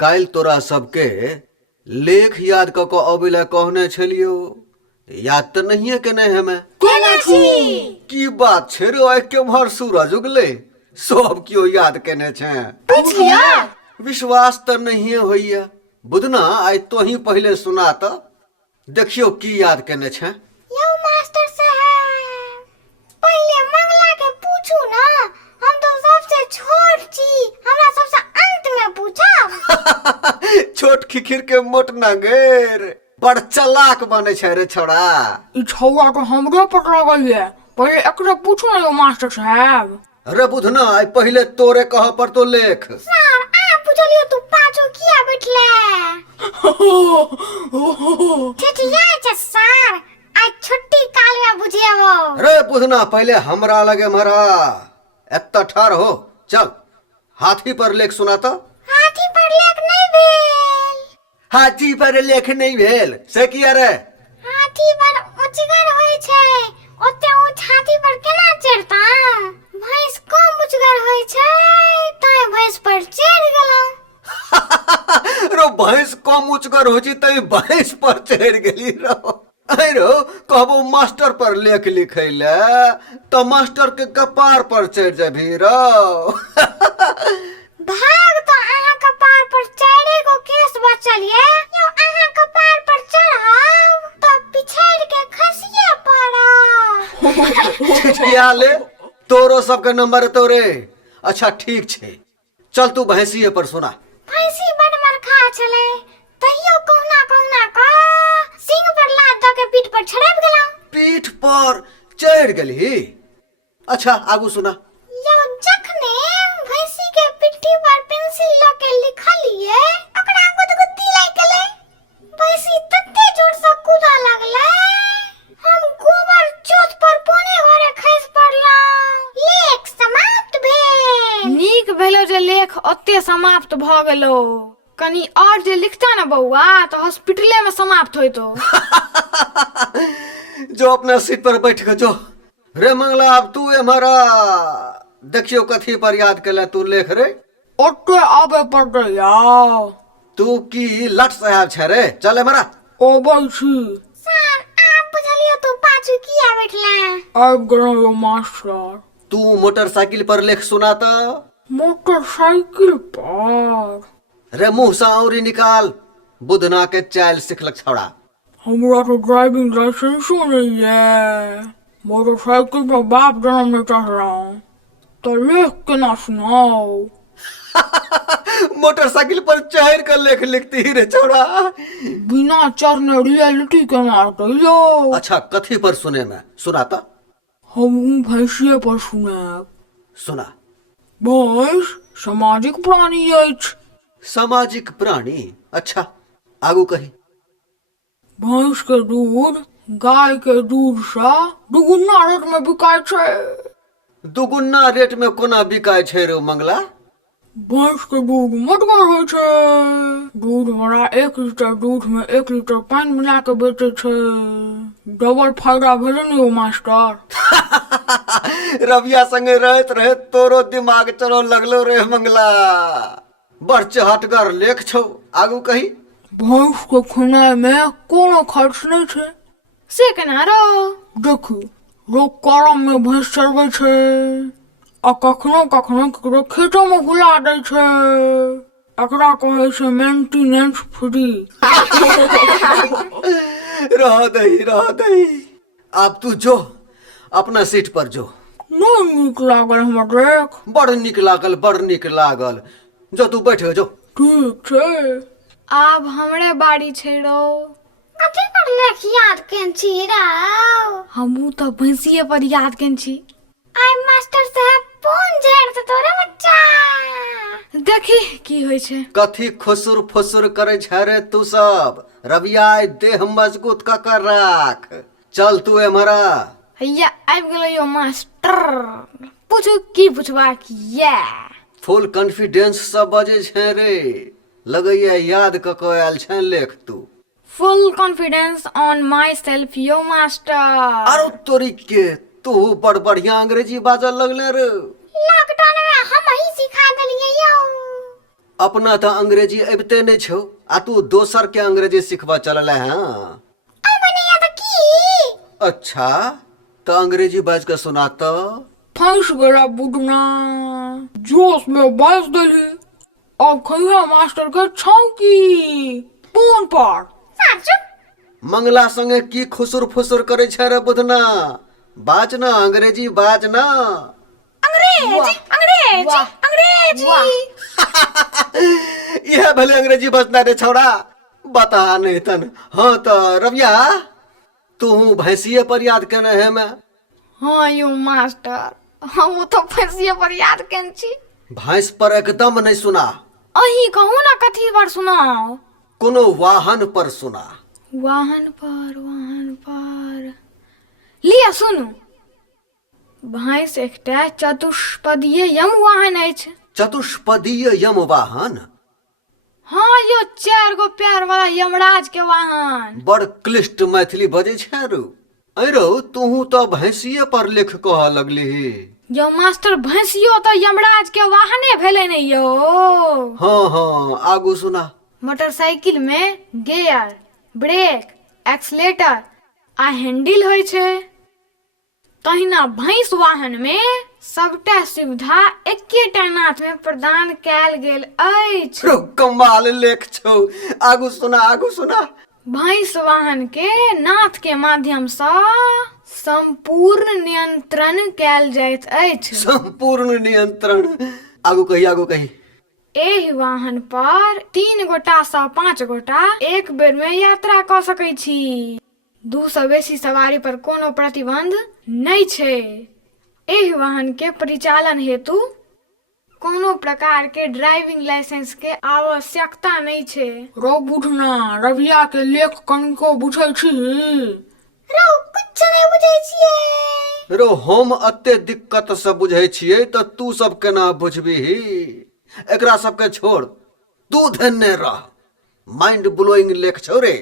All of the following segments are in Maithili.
काल तोरा सबके लेख याद क के अबेला कहने छलियो, याद तो नहीं है कि नहीं हमें? की बात छे रे, आइ केम्हर सूरज उगले सब क्यों याद केने छे? विश्वास तो नहीं होइया। बुधना आइ तो ही पहले सुना तो देखियो की याद केने छे। यो मास्टर साहब, पहले मंगला के पूछू ना, हम तो सबसे छोट छी, हमरा सबसे अंत में पूछब। छोट खिखिर के मोट नगेर बड़ चालाक बने छे रे छोड़ा। ई छौआ तो हमरे पर लगल है, पहले एकरा पूछो ना यो मास्टर साहब। रे बुधना आइ पहले तोरे कह पर तो लेख। सर आप पूछलियो तू पाछू किया बैठले? ठिठिया छ सर, आज छुट्टी काल में बुझियावो। रे बुधना पहले हमरा लगे मरा एत्ता ठार हो। चल हाथी पर लेख सुना तो। हाथी पर लेख नहीं भेल। हाथी पर लेख नहीं भेल से किया रे? हाथी पर उचगर होय छै, ओते ऊंच हाथी पर केना चढ़ता? भैंस कम उचगर होय छै, ताय भैंस पर चढ़ गेलौ। रो भैंस कम उचगर हो छी तई भैंस पर चढ़ गेली रो। अरे रो कहबो मास्टर पर लेख लिखैले तो मास्टर के कपार पर चढ़ जाबी रो। भाग तो अहाँ कपार पर चढ़े को केस बचल ये। यो अहाँ कपार पर चढ़ब तो पिछड़ के खसिए पड़ब। छिटिया ले तोरो सबके नंबर है तोरे। अच्छा ठीक छे, चल तू भैंसिए पर सुना। भैंसी बड़ मरखा छले, तहियो कहना कहना का सिंह पर लात द के पीठ पर छड़प गेला। पीठ पर चढ़ गेली? अच्छा आगू सुना। यो जखने भैंसी के पिट्ठी पर पेंसिल ल के लिखलिए, ओकरा गुदगुदी लाग गेले। भैंसी तत्ते जोर से कूदा लगले, हम गोबर चोट पर पौने घरे खसि पड़लौ। लेख समाप्त भेल। नीक भेलो जे लेख ओते समाप्त भ गेलो। कनी और जे लिखता ना बउआ तो हॉस्पिटले में समाप्त होइतो। जो अपना सीट पर बैठ के जो। रे मंगला अब तू हमारा देखियो कथी पर याद केला तू लेख रे। ओते आबे पड़ते यार। तू की लट साहब छे रे, चल हमारा। ओ छी सर आप बुझलियो तू पाछू किया बैठला? आब गेलो यो मास्टर। तू मोटरसाइकिल पर लेख सुना तो। मोटरसाइकिल पर? रे मुंह से औरी निकाल, बुधना के चाल सिखलक छौड़ा। हमरा तो ड्राइविंग लाइसेंस नहीं है, मोटरसाइकिल पर बाप जन्म नहीं चढ़ रहा हूँ, तो लेख के ना सुनाओ। मोटरसाइकिल पर चढ़ कर लेख लिखती ही रे छौड़ा। बिना चढ़ने रियलिटी के मारते लो। अच्छा कथी पर सुने में सुनाता? हम भैंसिए पर सुने। सुना। भैंस सामाजिक प्राणी अछि। सामाजिक प्राणी? अच्छा आगू कही। भैंस के दूध गाय के दूध से दुगुना रेट में बिकाय छै। दुगुना रेट में कोना बिकाय छै रे मंगला? भैंस के दूध मोटगर होय छै। दूध वाला 1 लीटर दूध में 1 लीटर पानी मिला के बेचे छै। डबल फायदा भेले ने यो मास्टर। रबिया संगे रहत रहे तोरो दिमाग चलो लगलो रे मंगला। बड़ चहटगर लेख छौ, आगू कही। भैंस के खुनाई में कोनो खर्च नहीं छै। से केना रो? देखी लोग करम में भैंस चरबै छै आ कखनो कखनो केकरो खेतो में बुला दै छै। एकरा कहै छै मेंटेनेंस फ्री। रह दही। अब तू जो अपना सीट पर जो। नहीं नीक लागल हमर देख। बड़ नीक लागल। जो तू बैठ जो। ठीक छै। आब हमरे बारी छै रो। कथी पर लेख याद केन छी राव? हमू तो भैंसिए पर याद केन छी। आइ मास्टर साहब फोन जेड़ त तोरा बच्चा। देखी की होय छै। कथी खुसुर फुसुर करे छै रे तू सब? रबिया देह मजबूत क कर राख। चल तू हमारा। हैया आबि गेलो यो मास्टर। पूछू की पूछबा किया? फुल कॉन्फिडेंस से बजे छै रे, लगैया याद क के आयल छै लेख तू। Full confidence on my self यो मास्टर। अरे तोरी के तू बड़ बढ़िया अंग्रेजी बाजल लगले रे। लॉकडाउन में हम ही सिखा देलिए यो। अपना तो अंग्रेजी अबते नहीं छो आ तू दोसर के अंग्रेजी सिखवा चलल है। मने या तो की अच्छा तो अंग्रेजी बाज के सुना तो। फंस गया बुढ़ना, जोश में बाज दिली। अब खैया मास्टर के छौकी पून पर। साचो मंगला संगे की खुसुर फुसुर करे छे रे बुधना, बाज ना अंग्रेजी बाज ना। अंग्रेजी अंग्रेजी वाह। अंग्रेजी यह भले अंग्रेजी बजना रे छौड़ा, बता नहीं तन। हाँ तो रविया तू भैंसिए पर याद करना है मैं। हाँ यो मास्टर, हम तो फंसिए पर याद केन छी। भैंस पर एकदम नहीं सुना, अही कहू ना कथी पर सुनाओ। कोनो वाहन पर सुना। वाहन पर लिया सुनु। भैंस एकटा चतुष्पदीय यम वाहन अछि। चतुष्पदीय यम वाहन। हाँ यो 4 गो पैर वाला यमराज के वाहन। बड़ क्लिष्ट मैथिली बजे छे रू। अरे तू तो भैंसिए पर लिख कह लगली। यो मास्टर भैंसियो तो यमराज के वाहने भेले नहीं यो। हाँ हाँ आगू सुना। मोटरसाइकिल में गियर, ब्रेक, एक्सीलेटर आ हैंडल होय छै। तहिना भैंस वाहन में सबटा सुविधा एकेटा नाथ में प्रदान कैल गेल अछि। रो कमाल लेख छौ। आगू सुना आगू सुना। भैंस वाहन के नाथ के माध्यम से संपूर्ण नियंत्रण कैल जाइत अछि। संपूर्ण नियंत्रण। आगू कही आगू कही। एहि वाहन पर 3 गोटा से 5 गोटा एक बेर में यात्रा क सकै छी। 2 से बेसी सवारी पर कोनो प्रतिबंध नहीं छै। एहि वाहन के परिचालन हेतु कोनो प्रकार के ड्राइविंग लाइसेंस के आवश्यकता नहीं छै। रो बुढ़ना, रविया के लेख कनिको बुझै छी। रो कुछ नहीं बुझै छियै। रो हम अत्ते दिक्कत से बुझे छियै तो तू सब केना बुझबिही। एकरा सबके छोड़, तू धन्य रह। माइंड ब्लोइंग लेख छौ रे।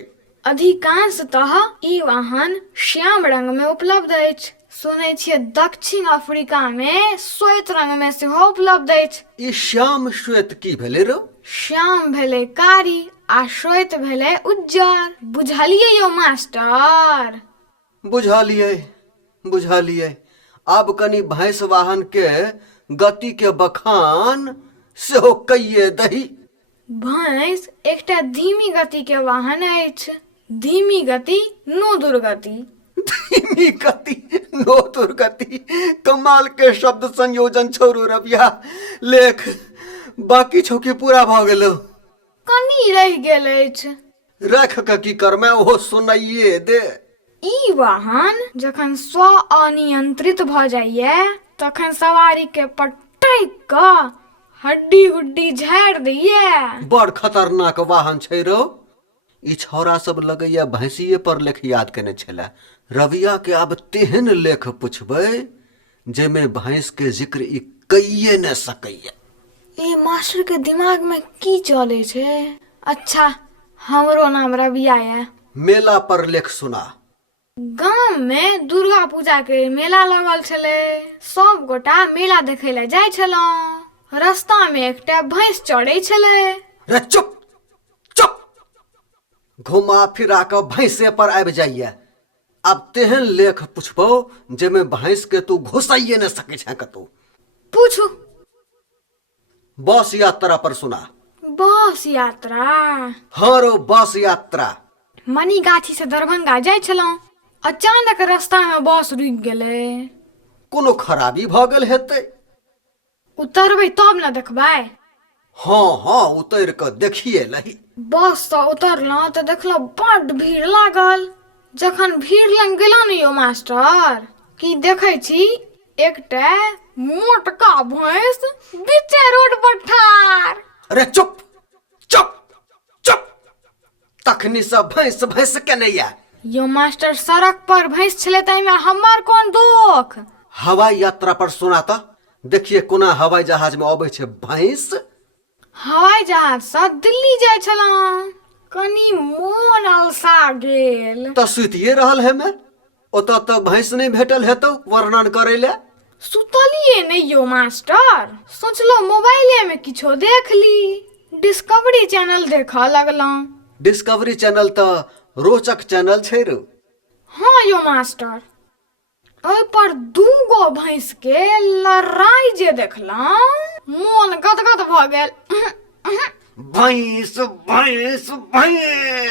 अधिकांशतः ई वाहन श्याम रंग में उपलब्ध अछि। सुनै छियै दक्षिण अफ्रीका में श्वेत रंग में सेहो उपलब्ध अछि। ई श्याम श्वेत की भेले रो? श्याम भेले कारी आ श्वेत भेले उज्जर। बुझलियै यो मास्टर? बुझलियै। अब कनी भैंस वाहन के गति के बखान सेहो कइये दही। भैंस एकटा धीमी गति के वाहन अछि। धीमी गति नो दुर्गति। धीमी गति नो दुर्गति। कमाल के शब्द संयोजन छोरू रबिया। लेख बाकी छौकी पूरा भ गेलो। कनी रहि गेल अछि। रख के की करमे ओहो सुनाइए दे। ई वाहन जखन स्व अनियंत्रित भ जाइए तखन सवारी के पटक क हड्डी गुड्डी झाड़ दैये। बड़ खतरनाक वाहन छै रो। ई छौरा सब लगैया भैंसिए पर लेख याद केने छले। रविया के आब तेहन लेख पूछबै जेमे भैंस के जिक्र ई कइये न सकैया। ए मास्टर के दिमाग में की चले छै? अच्छा हमरो नाम रविया है। मेला पर लेख सुना। गांव में दुर्गा पूजा के मेला लगल छले। सब गोटा मेला देखे ले जाय छलौं। रास्ता में एकटा भैंस चढ़े छले। रे चुप चुप। घुमा फिरा के भैंसे पर आबि जाइए। अब तेहन लेख पूछबो जेमे भैंस के तू घुसाइए न सकै छै कतौ। पूछू। बस यात्रा पर सुना। बस यात्रा? हाँ रो बस यात्रा। मनीगाछी से दरभंगा जाय छलौं। अचानक रास्ता में बस रुक गेलै। कोनो खराबी भ गेल हेतै। उतरबै तब न देखबै। हाँ उतर के देखिए लही। बस से उतरलौं तो देखलौं बड्ड भीड़ लागल। जखन भीड़ लग गेलौं ने यो मास्टर, की देखै छी एकटा मोटका भैंस बीचे रोड पर ठाड़। अरे चुप चुप चुप। तखनी से भैंस भैंस केने या। यो मास्टर सड़क पर भैंस छले तइमे हमर कोन दोख। हवाई यात्रा पर सुना तो। देखिए कोना हवाई जहाज में अबै छै भैंस। हवाई जहाज से दिल्ली जाय छलौं। कनी मोन अलसा गेल। तो सुतिए रहल है मैं। ओतऽ तो भैंस नहीं भेटल हेतौ वर्णन करे ले। सुतलिए नहीं यो मास्टर। सोचलो मोबाइले में किछो देख ली। डिस्कवरी चैनल देखा लगलहुँ। डिस्कवरी चैनल तो रोचक चैनल छै रो। हाँ यो मास्टर, ओहि पर 2 गो भैंस के लड़ाई जे देखलहुँ मोन गदगद भ गेल। भैंस भैंस भैंस